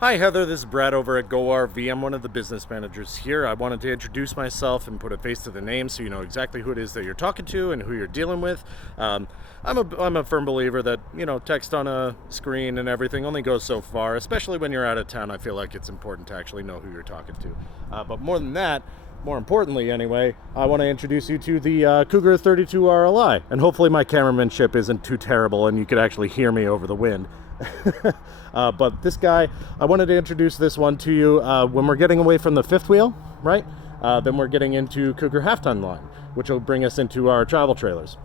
Hi Heather, this is Brad over at GoRV. I'm one of the business managers here. I wanted to introduce myself and put a face to the name so you know exactly who it is that you're talking to and who you're dealing with. I'm a firm believer that, text on a screen and everything only goes so far, especially when you're out of town. I feel like it's important to actually know who you're talking to. But more than that, more importantly anyway, I want to introduce you to the Cougar 32 RLI. And hopefully my cameramanship isn't too terrible and you could actually hear me over the wind. But this guy, I wanted to introduce this one to you when we're getting away from the fifth wheel, right? Then we're getting into Cougar half-ton line, which will bring us into our travel trailers.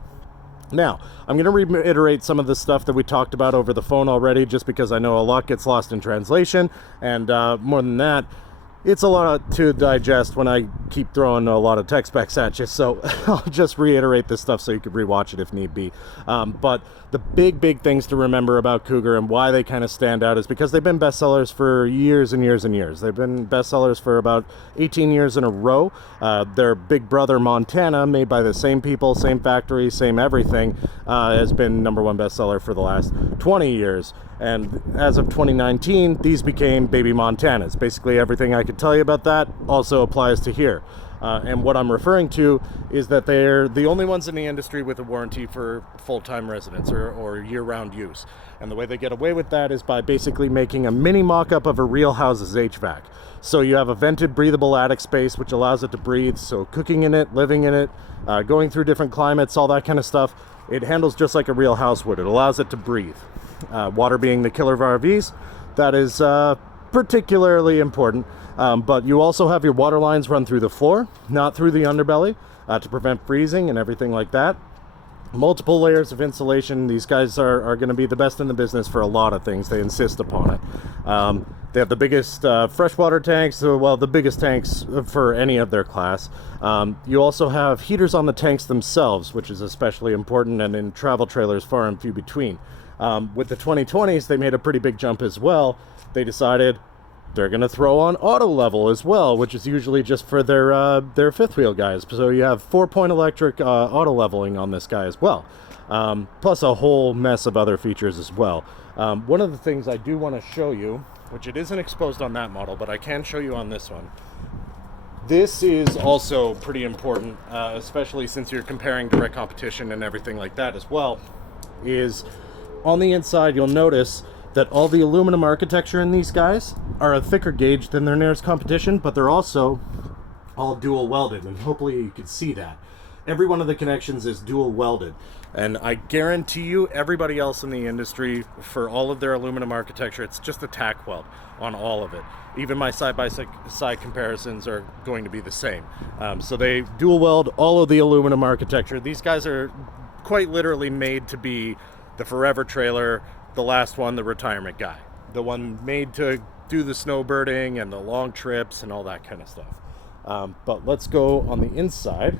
Now, I'm going to reiterate some of the stuff that we talked about over the phone already, just because I know a lot gets lost in translation, and more than that, it's a lot to digest when I keep throwing a lot of tech specs at you, so I'll just reiterate this stuff so you can rewatch it if need be. But the big things to remember about Cougar and why they kind of stand out is because they've been bestsellers for years and years and years. They've been bestsellers for about 18 years in a row. Their big brother Montana, made by the same people, same factory, same everything, has been #1 bestseller for the last 20 years. And as of 2019, these became baby Montanas. Basically everything I could tell you about that also applies to here. And what I'm referring to is that they're the only ones in the industry with a warranty for full-time residents or year-round use. And the way they get away with that is by basically making a mini mock-up of a real house's HVAC. So you have a vented, breathable attic space, which allows it to breathe. So cooking in it, living in it, going through different climates, all that kind of stuff, it handles just like a real house would. It allows it to breathe. Water being the killer of RVs, that is particularly important. But you also have your water lines run through the floor, not through the underbelly, to prevent freezing and everything like that. Multiple layers of insulation. These guys are going to be the best in the business for a lot of things. They insist upon it. They have the biggest freshwater tanks, well, the biggest tanks for any of their class. You also have heaters on the tanks themselves, which is especially important, and in travel trailers far and few between. With the 2020s, they made a pretty big jump as well. They decided they're going to throw on auto level as well, which is usually just for their fifth wheel guys. So you have 4-point electric auto leveling on this guy as well, plus a whole mess of other features as well. One of the things I do want to show you, which it isn't exposed on that model, but I can show you on this one. This is also pretty important, especially since you're comparing direct competition and everything like that as well, is on the inside you'll notice that all the aluminum architecture in these guys are a thicker gauge than their nearest competition, but they're also all dual welded, and hopefully you can see that. Every one of the connections is dual welded, and I guarantee you everybody else in the industry, for all of their aluminum architecture, it's just a tack weld on all of it. Even my side-by-side comparisons are going to be the same. So they dual weld all of the aluminum architecture. These guys are quite literally made to be the forever trailer, the last one, the retirement guy, the one made to do the snowbirding and the long trips and all that kind of stuff. But let's go on the inside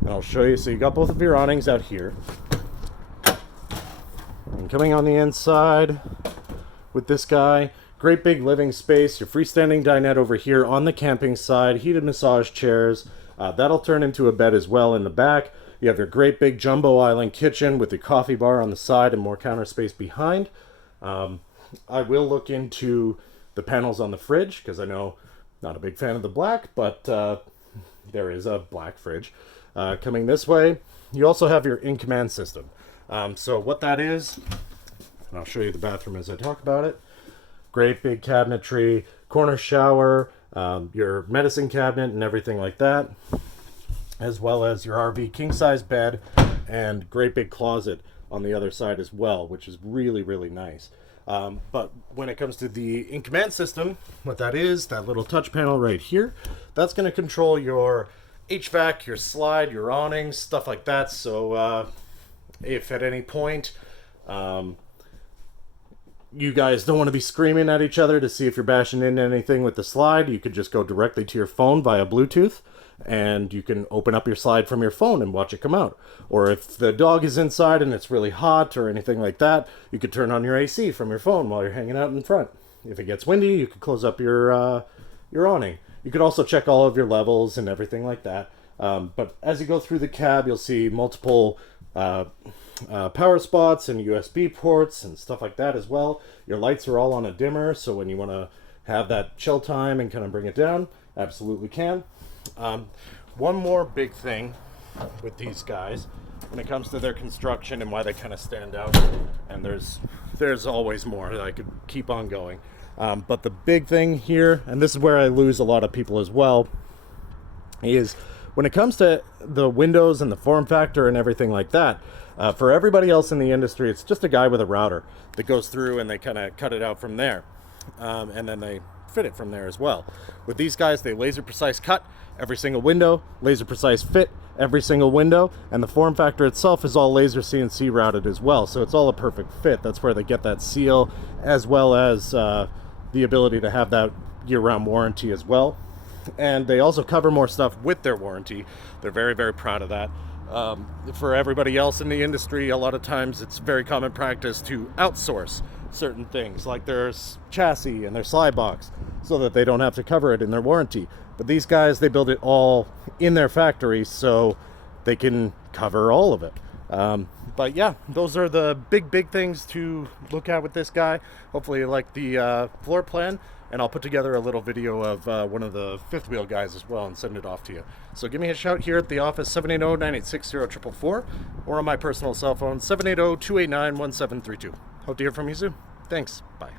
and I'll show you. So you got both of your awnings out here, and coming on the inside with this guy, great big living space, your freestanding dinette over here on the camping side, heated massage chairs, that'll turn into a bed as well in the back. You have your great big jumbo island kitchen with your coffee bar on the side and more counter space behind. I will look into the panels on the fridge because I know not a big fan of the black, but there is a black fridge. Coming this way, you also have your in-command system. So what that is, and I'll show you the bathroom as I talk about it. Great big cabinetry, corner shower, your medicine cabinet and everything like that, as well as your RV king-size bed and great big closet on the other side as well, which is really nice. But when it comes to the in-command system, what that is, that little touch panel right here, that's going to control your HVAC, your slide, your awnings, stuff like that. So if at any point you guys don't want to be screaming at each other to see if you're bashing into anything with the slide, you could just go directly to your phone via Bluetooth, and you can open up your slide from your phone and watch it come out. Or if the dog is inside and it's really hot or anything like that, you could turn on your AC from your phone while you're hanging out in front. If it gets windy, you could close up your awning. You could also check all of your levels and everything like that. But as you go through the cab, you'll see multiple power spots and USB ports and stuff like that as well. Your lights are all on a dimmer, so when you want to have that chill time and kind of bring it down, absolutely can. One more big thing with these guys when it comes to their construction and why they kind of stand out, and there's always more that I could keep on going, but the big thing here, and this is where I lose a lot of people as well, is when it comes to the windows and the form factor and everything like that. For everybody else in the industry, it's just a guy with a router that goes through and they kind of cut it out from there, and then they fit it from there as well. With these guys, they laser precise cut every single window, laser precise fit every single window, and the form factor itself is all laser CNC routed as well, so it's all a perfect fit. That's where they get that seal, as well as the ability to have that year-round warranty as well. And they also cover more stuff with their warranty. They're very, very proud of that. For everybody else in the industry, a lot of times it's very common practice to outsource certain things like their chassis and their slide box so that they don't have to cover it in their warranty. But these guys, they build it all in their factory so they can cover all of it. But yeah, those are the big things to look at with this guy. Hopefully you like the floor plan, and I'll put together a little video of one of the fifth wheel guys as well and send it off to you. So give me a shout here at the office, 780-986-0444, or on my personal cell phone, 780-289-1732. Hope to hear from you soon. Thanks. Bye.